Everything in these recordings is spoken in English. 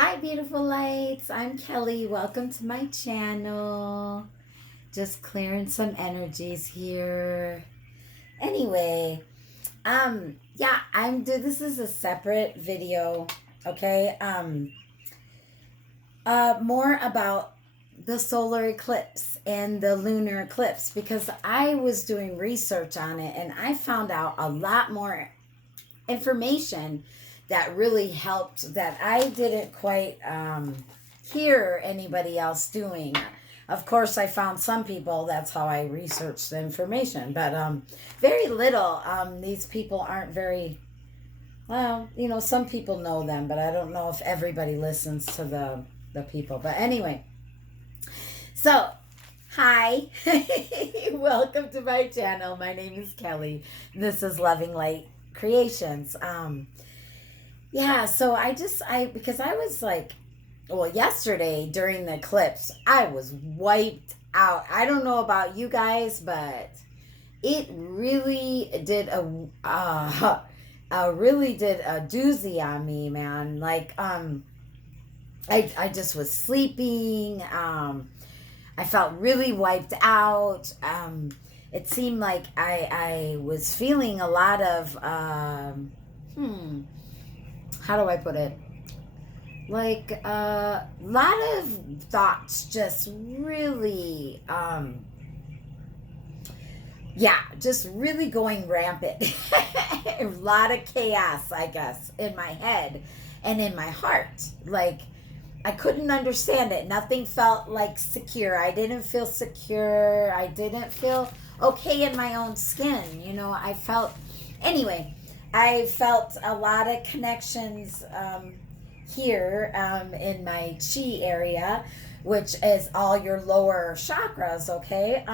Hi, beautiful lights. I'm Kelly. Welcome to my channel. Just clearing some energies here. Anyway, yeah, this is a separate video, okay? More about the solar eclipse and the lunar eclipse because I was doing research on it and I found out a lot more information that really helped that I didn't quite hear anybody else doing. Of course, I found some people, that's how I researched the information, but very little. These people aren't very, well, some people know them, but I don't know if everybody listens to the people. But anyway, so hi, welcome to my channel. My name is Kelly. This is Loving Light Creations. Yeah, so because I was like, well, yesterday during the eclipse, I was wiped out. I don't know about you guys, but it really did really did a doozy on me, man. Like, I just was sleeping. I felt really wiped out. It seemed like I was feeling a lot of, how do I put it? Like a lot of thoughts just really, yeah, just really going rampant. A lot of chaos, I guess, in my head and in my heart. Like, I couldn't understand it. Nothing felt like secure. I didn't feel secure. I didn't feel okay in my own skin. I felt, anyway, I felt a lot of connections here in my chi area, which is all your lower chakras, okay?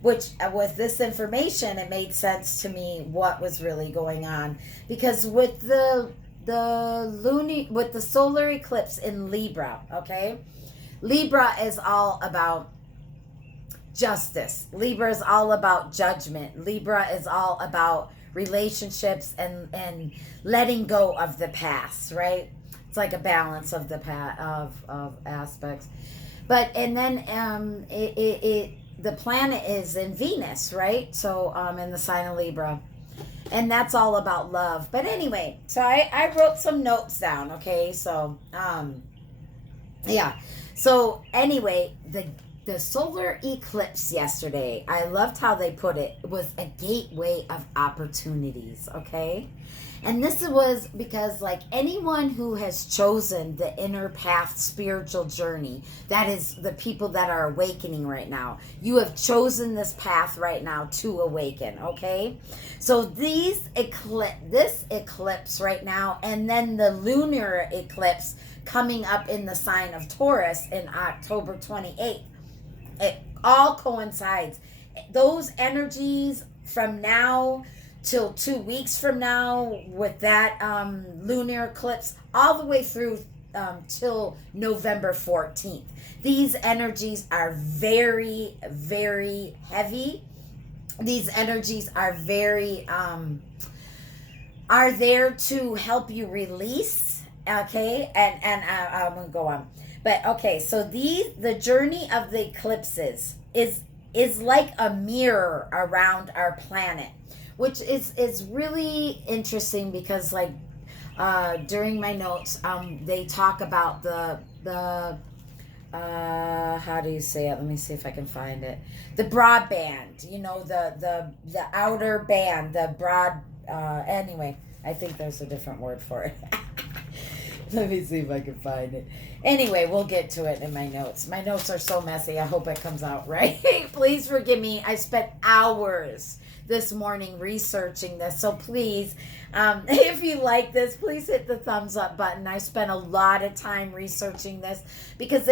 Which with this information, it made sense to me what was really going on. Because with the solar eclipse in Libra, okay? Libra is all about justice. Libra is all about judgment. Libra is all about relationships and letting go of the past, right? It's like a balance of the of aspects. But and then the planet is in Venus, right? So in the sign of Libra. And that's all about love. But anyway, so I wrote some notes down, okay? So yeah. So anyway, the solar eclipse yesterday, I loved how they put it, was a gateway of opportunities, okay? And this was because, like, anyone who has chosen the inner path spiritual journey, that is the people that are awakening right now. You have chosen this path right now to awaken, okay? So this eclipse right now, and then the lunar eclipse coming up in the sign of Taurus in October 28th, it all coincides. Those energies from now till 2 weeks from now with that lunar eclipse, all the way through till November 14th. These energies are very, very heavy. These energies are very, are there to help you release, okay? And I'm going to go on. But okay, so the journey of the eclipses is like a mirror around our planet, which is really interesting because, like, during my notes, they talk about the how do you say it? Let me see if I can find it. The broadband, the outer band, the broad. Anyway, I think there's a different word for it. Let me see if I can find it. Anyway, we'll get to it in my notes. My notes are so messy. I hope it comes out right. Please forgive me. I spent hours this morning researching this. So please, if you like this, please hit the thumbs up button. I spent a lot of time researching this because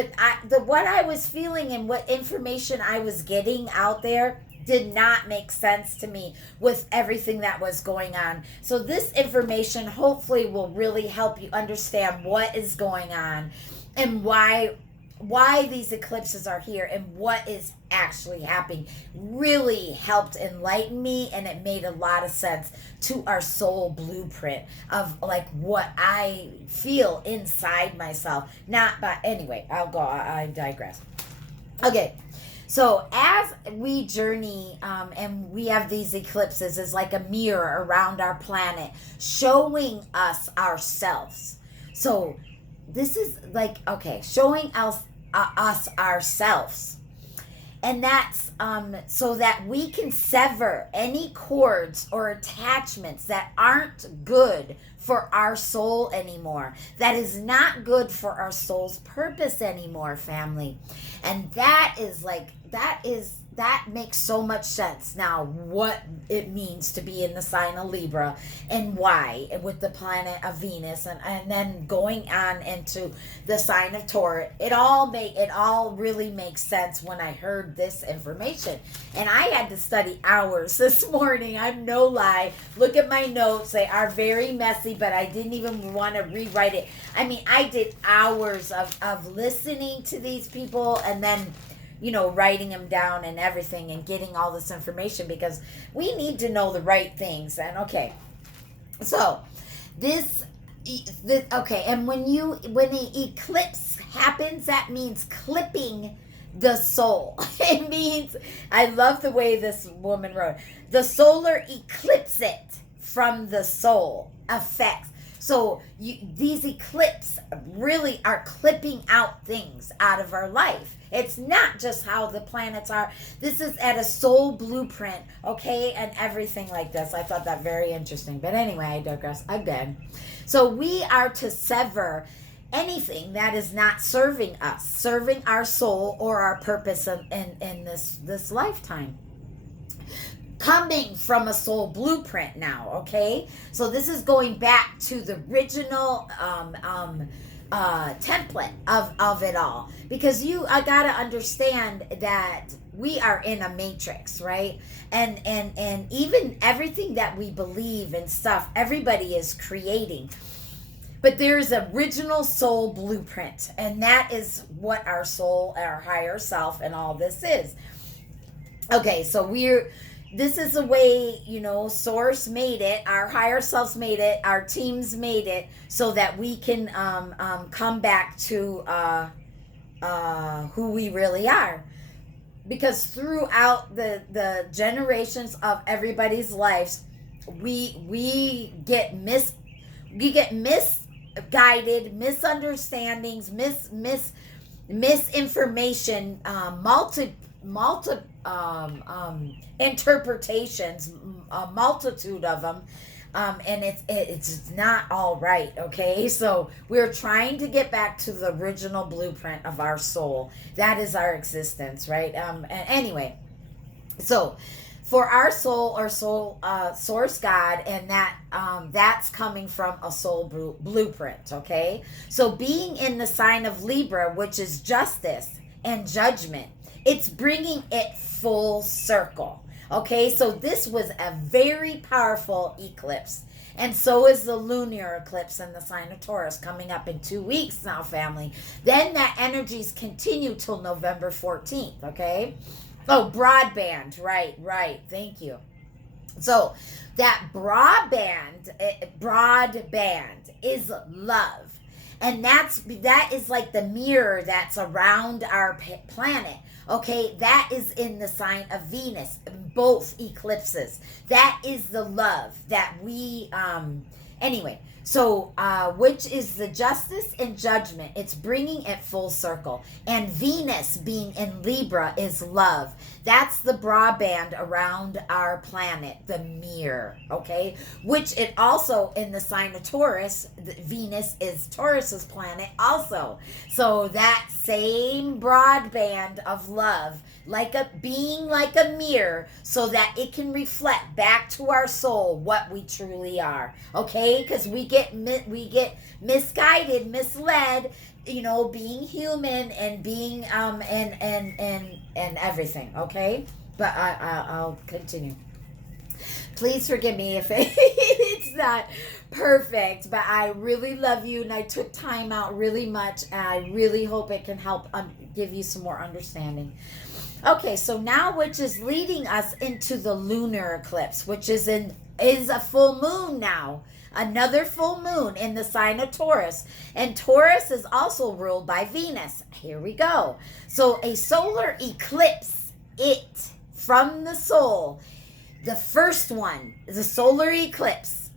what I was feeling and what information I was getting out there did not make sense to me with everything that was going on. So this information hopefully will really help you understand what is going on and why why these eclipses are here and what is actually happening really helped enlighten me, and it made a lot of sense to our soul blueprint of like what I feel inside myself. Not but anyway, I digress. Okay. So as we journey and we have these eclipses as like a mirror around our planet showing us ourselves. So this is like, okay, showing us ourselves. And that's so that we can sever any cords or attachments that aren't good for our soul anymore. That is not good for our soul's purpose anymore, family. And that makes so much sense now, what it means to be in the sign of Libra and why, with the planet of Venus, and then going on into the sign of Taurus. It all really makes sense when I heard this information. And I had to study hours this morning. I'm no lie. Look at my notes. They are very messy, but I didn't even want to rewrite it. I mean, I did hours of listening to these people and then writing them down and everything and getting all this information, because we need to know the right things. And okay, so this okay, and when the eclipse happens, that means clipping the soul. It means, I love the way this woman wrote, the solar eclipse it from the soul effects. So these eclipses really are clipping out things out of our life. It's not just how the planets are. This is at a soul blueprint, okay, and everything like this. I thought that very interesting. But anyway, I digress. I'm done. So we are to sever anything that is not serving us, serving our soul or our purpose in this lifetime. Coming from a soul blueprint now, okay? So this is going back to the original template of it all, because I gotta understand that we are in a matrix, right? And even everything that we believe and stuff, everybody is creating. But there's original soul blueprint, and that is what our soul, our higher self, and all this is. Okay, so this is the way, Source made it, our higher selves made it, our teams made it, so that we can come back to who we really are. Because throughout the generations of everybody's lives, we get misguided, misunderstandings, misinformation, interpretations, a multitude of them, and it's not all right. Okay, so we're trying to get back to the original blueprint of our soul. That is our existence, right? And anyway, so for our soul or source God, and that's coming from a soul blueprint. Okay, so being in the sign of Libra, which is justice and judgment, it's bringing it full circle. Okay, so this was a very powerful eclipse. And so is the lunar eclipse in the sign of Taurus coming up in 2 weeks now, family. Then that energies continue till November 14th, okay? Oh, broadband, right, thank you. So that broadband is love. And that is like the mirror that's around our planet. Okay, that is in the sign of Venus, both eclipses. That is the love that we, anyway, so which is the justice and judgment. It's bringing it full circle. And Venus being in Libra is love. That's the broadband around our planet, the mirror, okay? Which it also, in the sign of Taurus, Venus is Taurus's planet also. So that same broadband of love, being like a mirror, so that it can reflect back to our soul what we truly are, okay? Because we get misguided, misled, being human and being and everything, okay? But I'll continue. Please forgive me if it's not perfect, but I really love you, and I took time out really much, and I really hope it can help give you some more understanding. Okay, so now, which is leading us into the lunar eclipse, which is a full moon now. Another full moon in the sign of Taurus. And Taurus is also ruled by Venus. Here we go. So a solar eclipse, it from the soul. The first one, the solar eclipse,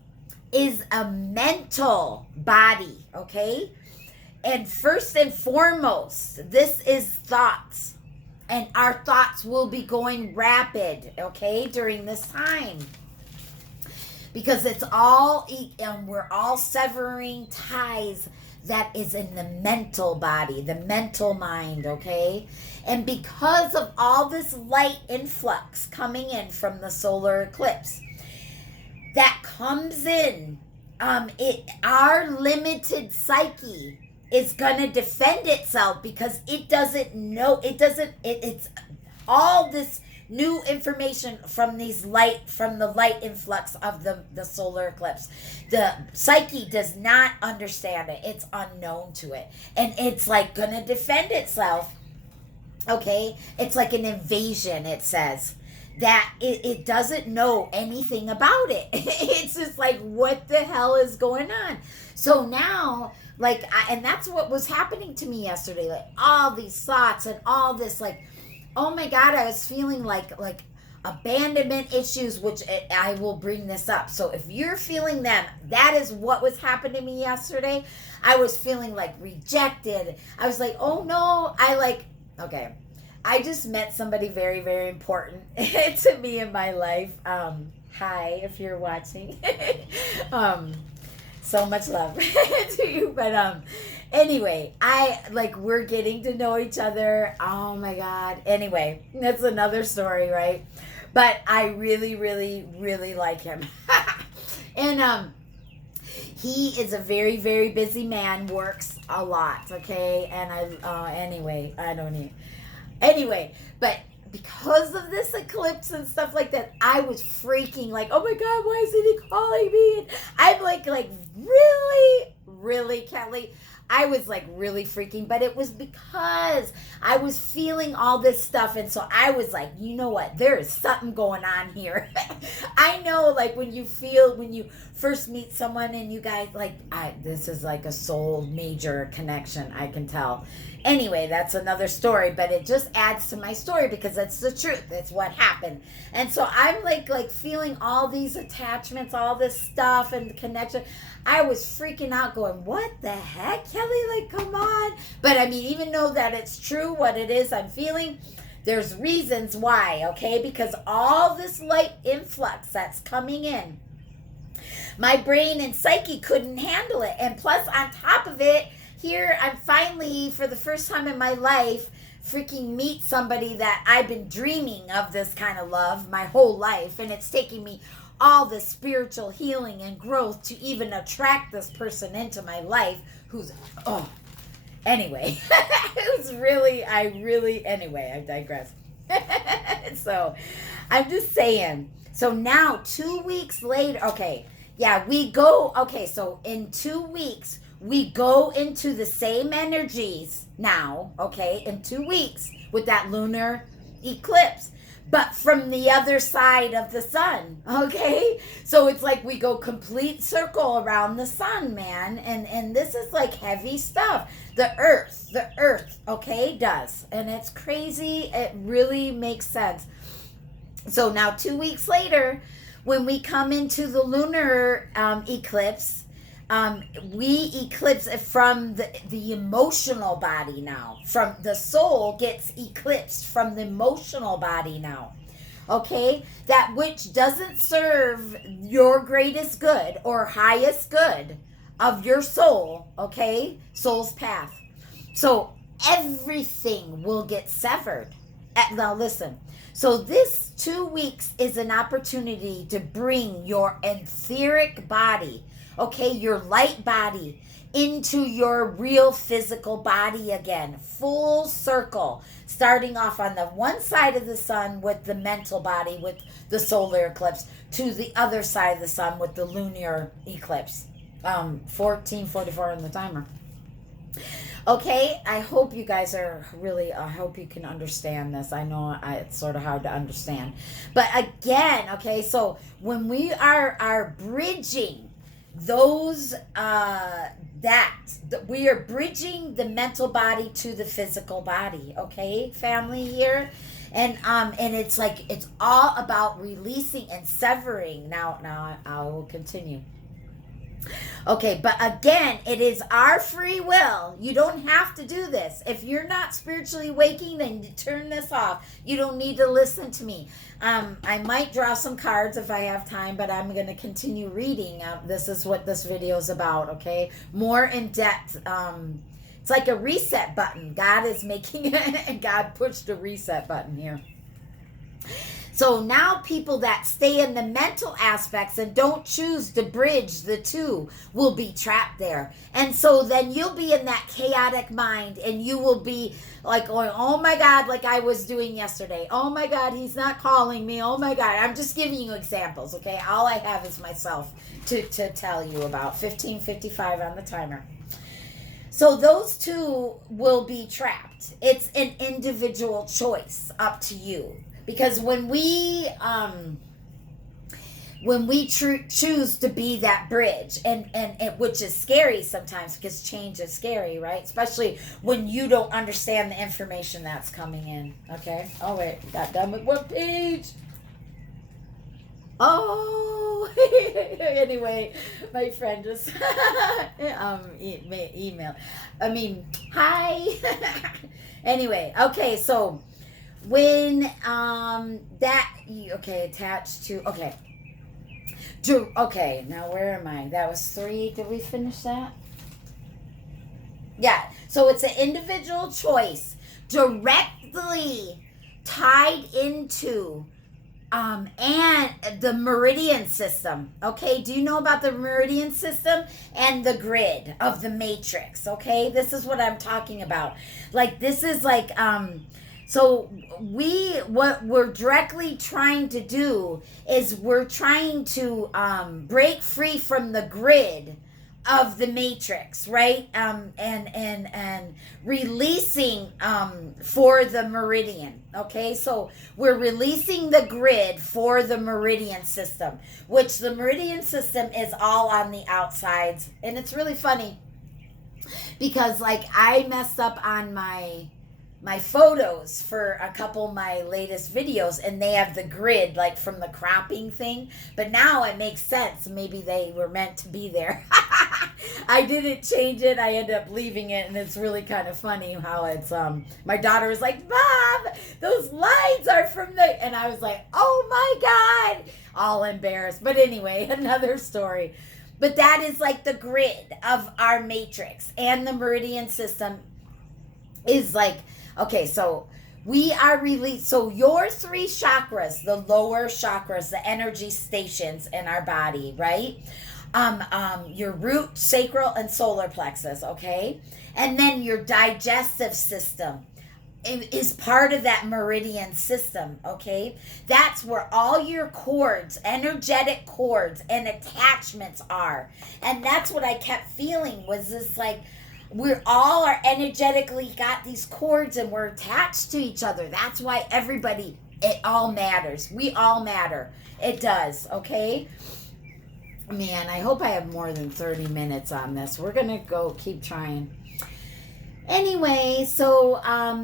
is a mental body, okay? And first and foremost, this is thoughts. And our thoughts will be going rapid, okay, during this time. Because it's all, and we're all severing ties that is in the mental body, the mental mind, okay? And because of all this light influx coming in from the solar eclipse, that comes in, our limited psyche is going to defend itself because it doesn't know, it's all this new information from the light influx of the solar eclipse. The psyche does not understand it. It's unknown to it. And it's like going to defend itself. Okay? It's like an invasion, it says. That it doesn't know anything about it. It's just like, what the hell is going on? So now, like, and that's what was happening to me yesterday. Like, all these thoughts and all this, like, oh my God, I was feeling like abandonment issues, which I will bring this up. So if you're feeling them, that is what was happening to me yesterday. I was feeling like rejected. I was like, oh no, okay. I just met somebody very, very important to me in my life. Hi, if you're watching. So much love to you. But anyway, we're getting to know each other. Oh my God. Anyway, that's another story, right? But I really, really, really like him. And he is a very, very busy man, works a lot, okay? And Anyway, but because of this eclipse and stuff like that, I was freaking like, oh my God, why isn't he calling me? And I'm like really, Kelly, I was like really freaking, but it was because I was feeling all this stuff. And so I was like, you know what? There is something going on here. I know, like, when you first meet someone and you guys, like, this is like a soul major connection, I can tell. Anyway, that's another story, but it just adds to my story because it's the truth. It's what happened. And so I'm like feeling all these attachments, all this stuff and connection. I was freaking out going, what the heck, Kelly? Like, come on. But I mean, even though that it's true what it is I'm feeling, there's reasons why, okay? Because all this light influx that's coming in, my brain and psyche couldn't handle it. And plus, on top of it, here I'm finally, for the first time in my life, freaking meet somebody that I've been dreaming of this kind of love my whole life. And it's taking me all this spiritual healing and growth to even attract this person into my life who's, anyway, it was really, anyway, I digress. So I'm just saying, so now 2 weeks later, so in 2 weeks, we go into the same energies now, okay, in 2 weeks with that lunar eclipse, but from the other side of the sun, okay? So it's like we go complete circle around the sun, man, and this is like heavy stuff. The earth, okay, does, and it's crazy. It really makes sense. So now 2 weeks later, when we come into the lunar eclipse, we eclipse from the emotional body now. From the soul gets eclipsed from the emotional body now. Okay? That which doesn't serve your greatest good or highest good of your soul. Okay? Soul's path. So everything will get severed. Now listen. So this 2 weeks is an opportunity to bring your etheric body, okay, your light body, into your real physical body again. Full circle. Starting off on the one side of the sun with the mental body, with the solar eclipse, to the other side of the sun with the lunar eclipse. 14:44 on the timer. Okay, I hope you guys are really, I hope you can understand this. I know it's sort of hard to understand. But again, okay, so when we are bridging those, we are bridging the mental body to the physical body, okay, family here? And it's like, it's all about releasing and severing. Now I will continue. Okay, but again, it is our free will. You don't have to do this. If you're not spiritually waking, then turn this off. You don't need to listen to me. I might draw some cards if I have time, but I'm going to continue reading. This is what this video is about, okay? More in depth. It's like a reset button. God is making it, and God pushed a reset button here. So now people that stay in the mental aspects and don't choose to bridge the two will be trapped there. And so then you'll be in that chaotic mind, and you will be like going, oh my God, like I was doing yesterday. Oh my God, he's not calling me. Oh my God. I'm just giving you examples, okay? All I have is myself to tell you about. 15:55 on the timer. So those two will be trapped. It's an individual choice, up to you. Because when we choose to be that bridge, and which is scary sometimes, because change is scary, right? Especially when you don't understand the information that's coming in. Okay. Oh wait, got done with what page? Oh, anyway, my friend just email. I mean, hi. Anyway, okay, so when attached to, okay, now where am I? That was 3. Did we finish that? Yeah. So it's an individual choice directly tied into and the meridian system. Okay, do you know about the meridian system and the grid of the matrix? Okay, this is what I'm talking about. Like, this is like so what we're directly trying to do is we're trying to break free from the grid of the matrix, right? And releasing for the meridian. Okay, so we're releasing the grid for the meridian system, which the meridian system is all on the outsides. And it's really funny because, like, I messed up on my photos for a couple of my latest videos, and they have the grid, like, from the cropping thing, but now it makes sense. Maybe they were meant to be there. I didn't change it. I ended up leaving it, and it's really kind of funny how it's my daughter was like, Mom, those lines are from the, and I was like, oh my God, all embarrassed. But anyway, another story. But that is like the grid of our matrix, and the meridian system is like, okay, so we are released. So your 3 chakras, the lower chakras, the energy stations in our body, right? Your root, sacral, and solar plexus, okay? And then your digestive system is part of that meridian system, okay? That's where all your cords, energetic cords, and attachments are. And that's what I kept feeling, was this, like, we're all are energetically got these cords, and we're attached to each other. That's why everybody, it all matters. We all matter. It does, okay? Man, I hope I have more than 30 minutes on this. We're going to go keep trying. Anyway, so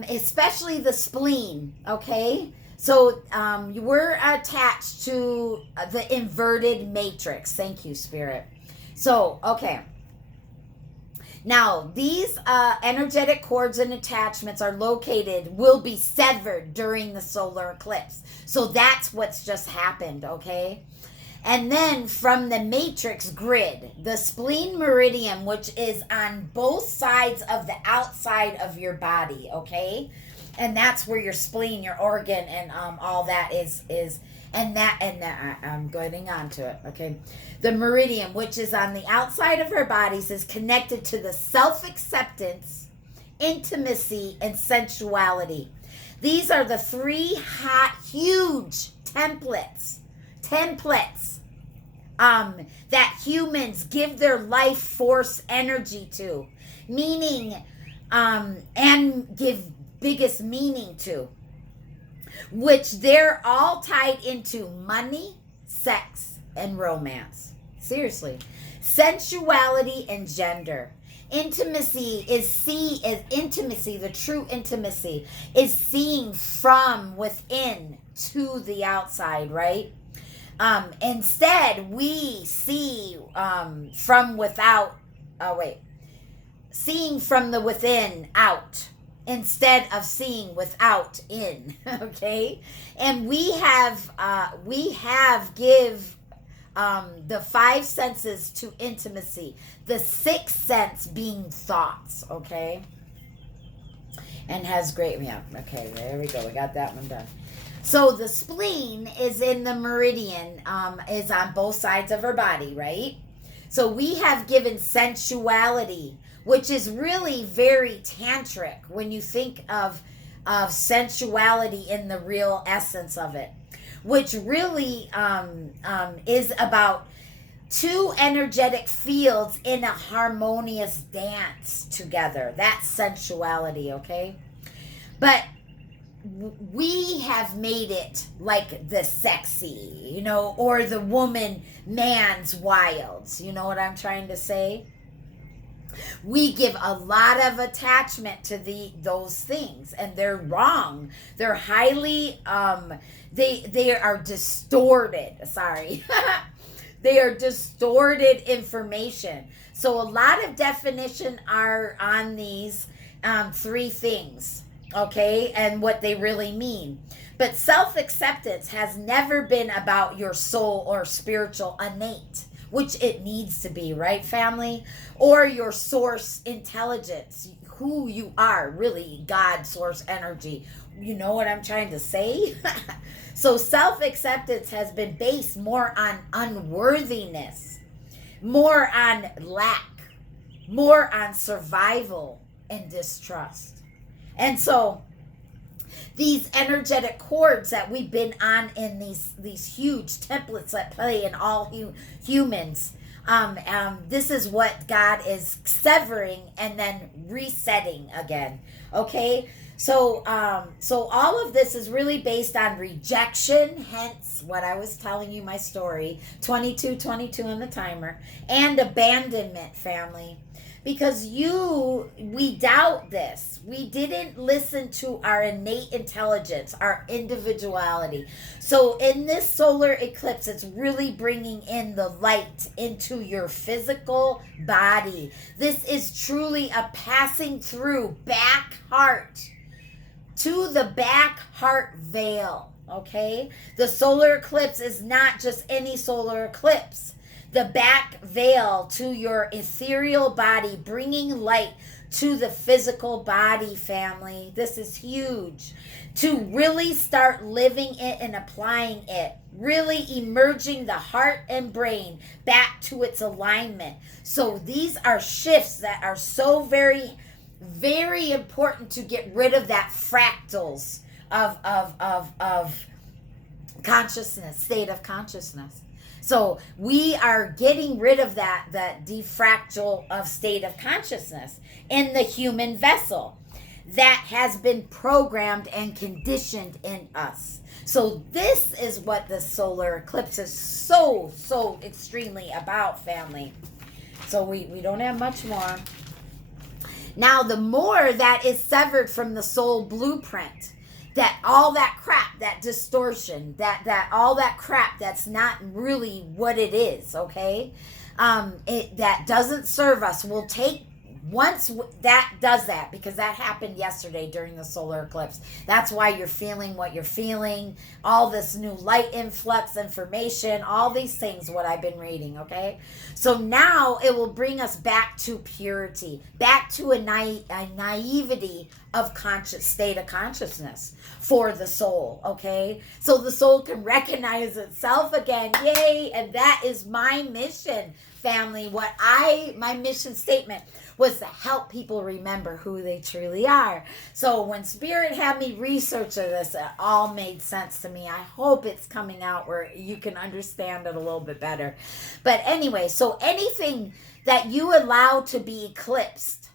especially the spleen, okay? So you were attached to the inverted matrix. Thank you, Spirit. So, okay. Now, these energetic cords and attachments will be severed during the solar eclipse. So that's what's just happened, okay? And then from the matrix grid, the spleen meridian, which is on both sides of the outside of your body, okay? And that's where your spleen, your organ, and all that is I'm getting on to it, okay? The meridian, which is on the outside of our bodies, is connected to the self-acceptance, intimacy, and sensuality. These are the three hot, huge templates that humans give their life force energy to, meaning, and give biggest meaning to, which they're all tied into money, sex, and romance. Seriously. Sensuality and gender. Intimacy, the true intimacy is seeing from within to the outside, right? Instead, we see from without, seeing from the within out instead of seeing without in, okay? And we have give the five senses to intimacy, the sixth sense being thoughts, okay? And has great, yeah, okay, there we go, we got that one done. So the spleen is in the meridian, is on both sides of our body, right? So we have given sensuality, which is really very tantric when you think of sensuality in the real essence of it, which really is about two energetic fields in a harmonious dance together. That's sensuality, okay? But we have made it like the sexy, you know, or the woman man's wilds. You know what I'm trying to say? We give a lot of attachment to those things, and they're wrong. They're highly they are distorted. Sorry. They are distorted information. So a lot of definition are on these three things, okay, and what they really mean. But self-acceptance has never been about your soul or spiritual innate, which it needs to be, right, family? Or your source intelligence, who you are, really, God, source energy. You know what I'm trying to say? So self-acceptance has been based more on unworthiness, more on lack, more on survival and distrust. And so these energetic chords that we've been on in these huge templates that play in all humans, this is what God is severing and then resetting again. Okay, so all of this is really based on rejection, hence what I was telling you, my story, 22 on the timer, and abandonment, family. Because we doubt this. We didn't listen to our innate intelligence, our individuality. So in this solar eclipse, it's really bringing in the light into your physical body. This is truly a passing through back heart to the back heart veil, okay? The solar eclipse is not just any solar eclipse. The back veil to your ethereal body, bringing light to the physical body, family. This is huge. To really start living it and applying it, really emerging the heart and brain back to its alignment. So these are shifts that are so very, very important to get rid of that fractals of consciousness, state of consciousness. So we are getting rid of that defractal of state of consciousness in the human vessel that has been programmed and conditioned in us. So this is what the solar eclipse is so extremely about, family. So we don't have much more. Now, the more that is severed from the soul blueprint, that all that crap, that distortion, that all that crap that's not really what it is, okay? That doesn't serve us will take once that does that, because that happened yesterday during the solar eclipse, that's why you're feeling what you're feeling, all this new light influx information, all these things, what I've been reading, okay? So now it will bring us back to purity, back to a naivety of state of consciousness for the soul, okay? So the soul can recognize itself again, yay, and that is my mission, family. My mission statement was to help people remember who they truly are. So when Spirit had me research this, it all made sense to me. I hope it's coming out where you can understand it a little bit better. But anyway, so anything that you allow to be eclipsed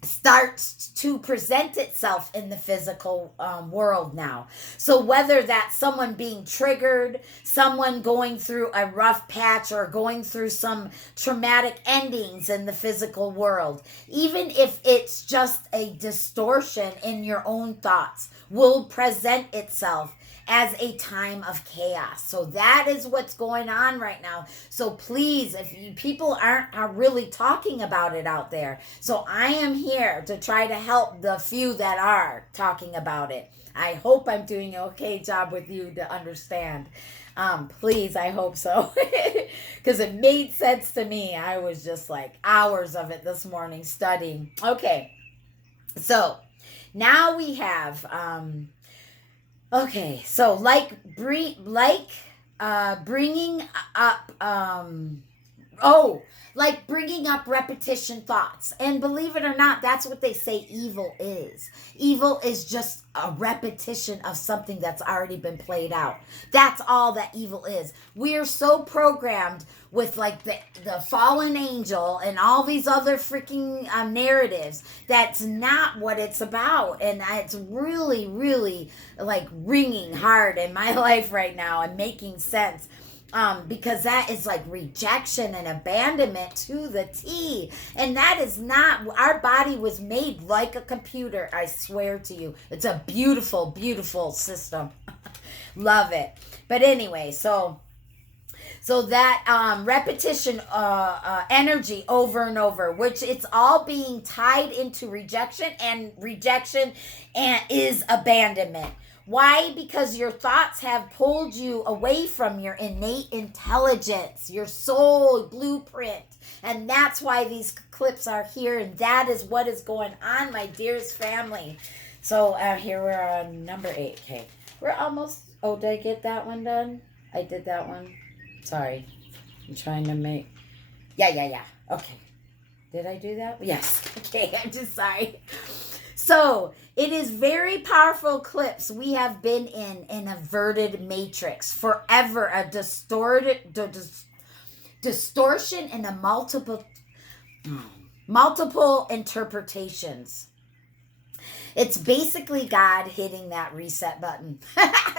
starts to present itself in the physical world now. So whether that's someone being triggered, someone going through a rough patch, or going through some traumatic endings in the physical world, even if it's just a distortion in your own thoughts, will present itself as a time of chaos. So that is what's going on right now. So please, people aren't really talking about it out there. So I am here to try to help the few that are talking about it. I hope I'm doing an okay job with you to understand. Please, I hope so. Because it made sense to me. I was just like hours of it this morning studying. Okay. So now we have... okay, so bringing up bringing up repetition thoughts. And believe it or not, that's what they say evil is. Evil is just a repetition of something that's already been played out. That's all that evil is. We're so programmed with like the fallen angel and all these other freaking narratives. That's not what it's about. And it's really, really like ringing hard in my life right now and making sense. Because that is like rejection and abandonment to the T. And that is not, our body was made like a computer, I swear to you. It's a beautiful, beautiful system. Love it. But anyway, so that repetition energy over and over, which it's all being tied into rejection and is abandonment. Why? Because your thoughts have pulled you away from your innate intelligence, your soul blueprint. And that's why these clips are here. And that is what is going on, my dearest family. So here we're on number 8. Okay. We're almost... Oh, did I get that one done? I did that one. Sorry. I'm trying to make... Yeah. Okay. Did I do that? Yes. Okay. I'm just sorry. So, it is very powerful clips. We have been in an averted matrix forever, a distortion and a multiple interpretations. It's basically God hitting that reset button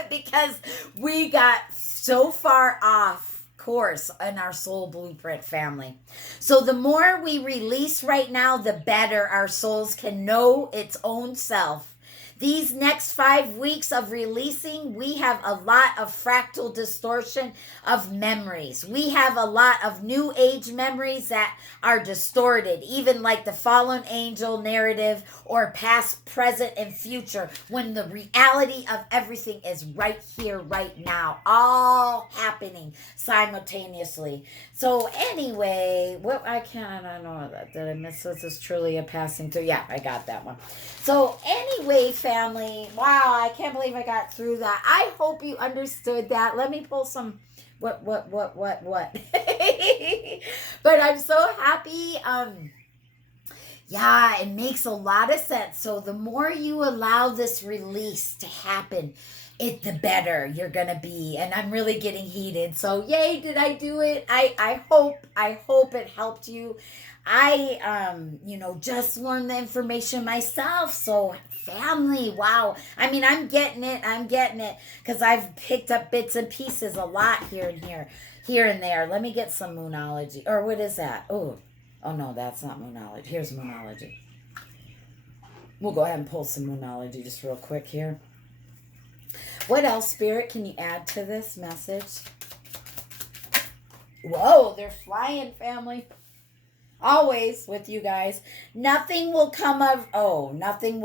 because we got so far off course in our soul blueprint, family. So the more we release right now, the better our souls can know its own self. These next 5 weeks of releasing, we have a lot of fractal distortion of memories. We have a lot of new age memories that are distorted, even like the fallen angel narrative or past, present, and future, when the reality of everything is right here, right now, all happening simultaneously. So anyway, I don't know, did I miss this? Is truly a passing through. Yeah, I got that one. So anyway, family, wow, I can't believe I got through that. I hope you understood that. Let me pull some what but I'm so happy. Yeah, it makes a lot of sense. So the more you allow this release to happen, the better you're gonna be. And I'm really getting heated. So yay, did I do it? I hope it helped you. I just learned the information myself. So family, wow. I mean, I'm getting it because I've picked up bits and pieces a lot here and there. Let me get some moonology. Or what is that? Oh no, that's not moonology. Here's moonology. We'll go ahead and pull some moonology just real quick here. What else, Spirit, can you add to this message? Whoa, they're flying, family. always with you guys. Nothing will come of, nothing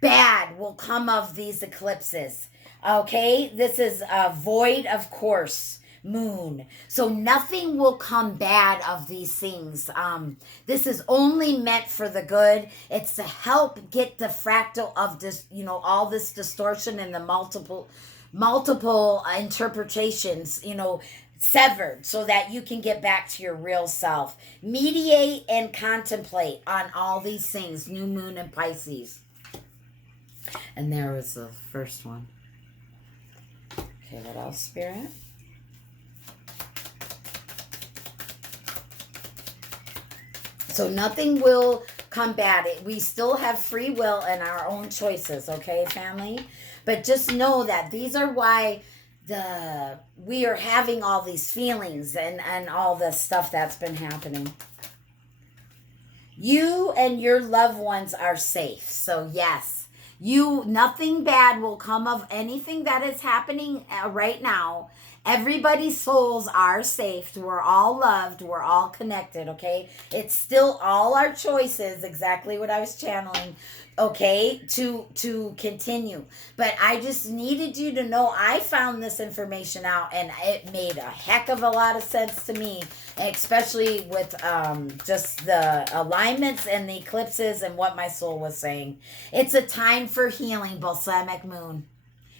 bad will come of these eclipses. Okay, this is a void of course moon, so nothing will come bad of these things. This is only meant for the good. It's to help get the fractal of this, all this distortion and the multiple interpretations, severed, so that you can get back to your real self. Mediate and contemplate on all these things, new moon and Pisces. And there was the first one. Okay, what else, Spirit? So nothing will combat it. We still have free will and our own choices, okay, family? But just know that these are why we are having all these feelings and all this stuff that's been happening. You and your loved ones are safe. So yes, nothing bad will come of anything that is happening right now. Everybody's souls are safe. We're all loved. We're all connected, okay? It's still all our choices, exactly what I was channeling, okay, to continue. But I just needed you to know I found this information out, and it made a heck of a lot of sense to me, especially with just the alignments and the eclipses and what my soul was saying. It's a time for healing, balsamic moon.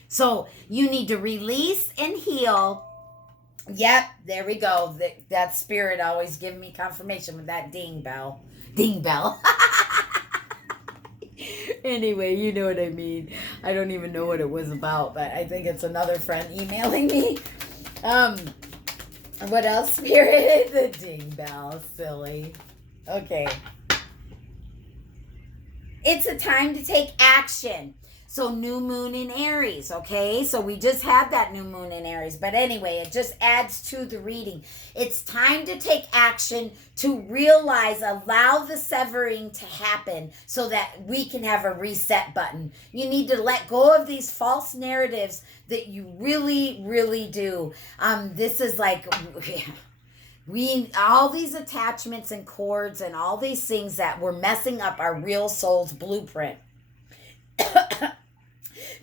So you need to release and heal. Yep, there we go. That spirit always giving me confirmation with that ding bell. Ding bell. Anyway, you know what I mean. I don't even know what it was about, but I think it's another friend emailing me. What else, spirit? The ding bell. Silly. Okay. It's a time to take action. So new moon in Aries, okay? So we just had that new moon in Aries. But anyway, it just adds to the reading. It's time to take action, to realize, allow the severing to happen so that we can have a reset button. You need to let go of these false narratives that you really, really do. This is like... all these attachments and cords and all these things that were messing up our real soul's blueprint.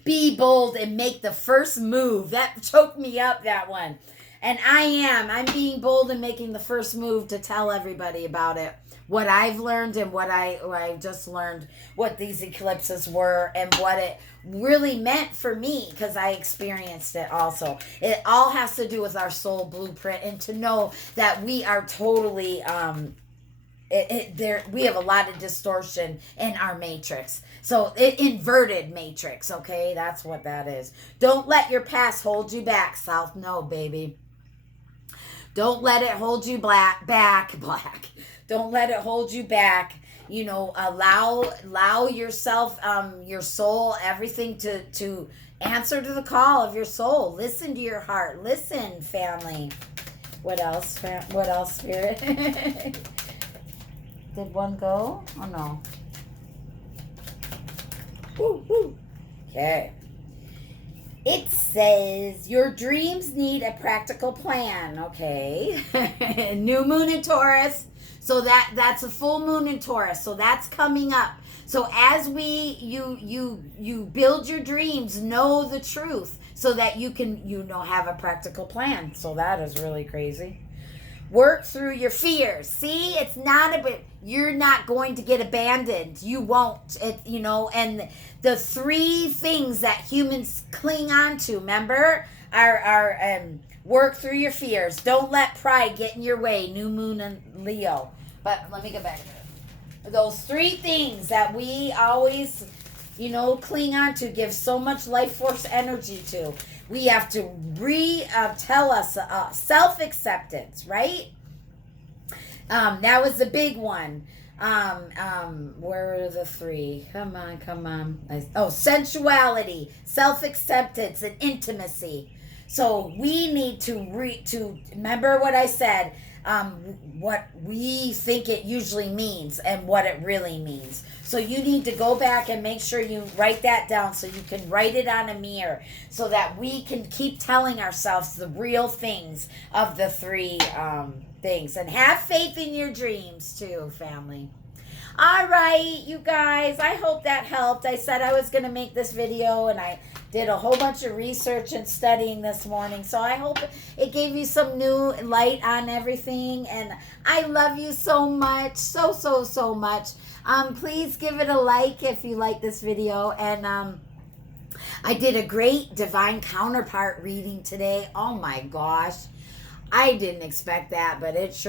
Be bold and make the first move. That choked me up, that one. And I'm being bold and making the first move to tell everybody about it. What I've learned and what I just learned, what these eclipses were and what it really meant for me, because I experienced it also. It all has to do with our soul blueprint, and to know that we are totally we have a lot of distortion in our matrix. So inverted matrix, okay? That's what that is. Don't let your past hold you back, South. No, baby. Don't let it hold you back. Don't let it hold you back. Allow yourself, your soul, everything to answer to the call of your soul. Listen to your heart. Listen, family. What else, Spirit? Did one go? Oh, no. Woo. Okay. It says, your dreams need a practical plan. Okay. New moon in Taurus. So that's a full moon in Taurus. So that's coming up. So as you build your dreams, know the truth so that you can, have a practical plan. So that is really crazy. Work through your fears. See, it's not you're not going to get abandoned. You won't. And the three things that humans cling on to, remember, are work through your fears. Don't let pride get in your way. New moon and Leo. But let me get back to it. Those three things that we always, cling on to, give so much life force energy to. We have to tell us self-acceptance, right? That was the big one. Where are the three? Come on. Sensuality, self-acceptance, and intimacy. So we need to remember what I said. what we think it usually means and what it really means. So you need to go back and make sure you write that down so you can write it on a mirror so that we can keep telling ourselves the real things of the three things. And have faith in your dreams too, family. All right, you guys, I hope that helped. I said I was going to make this video, and I did a whole bunch of research and studying this morning. So I hope it gave you some new light on everything. And I love you so much, so, so, so much. Please give it a like if you like this video. And I did a great divine counterpart reading today. Oh my gosh. I didn't expect that, but it's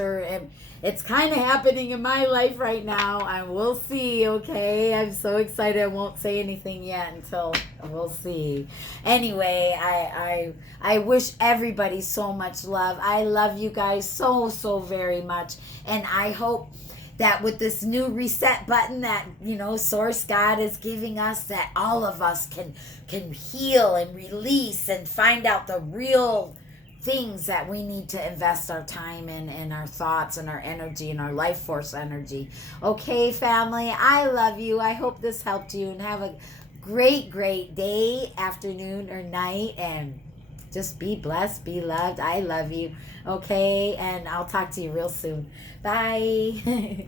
kind of happening in my life right now. I will see, okay? I'm so excited. I won't say anything yet until we'll see. Anyway, I wish everybody so much love. I love you guys so, so very much. And I hope that with this new reset button that, Source God is giving us, that all of us can heal and release and find out the real things that we need to invest our time in and our thoughts and our energy and our life force energy. Okay, family, I love you. I hope this helped you, and have a great, great day, afternoon, or night, and just be blessed, be loved. I love you. Okay, and I'll talk to you real soon. Bye.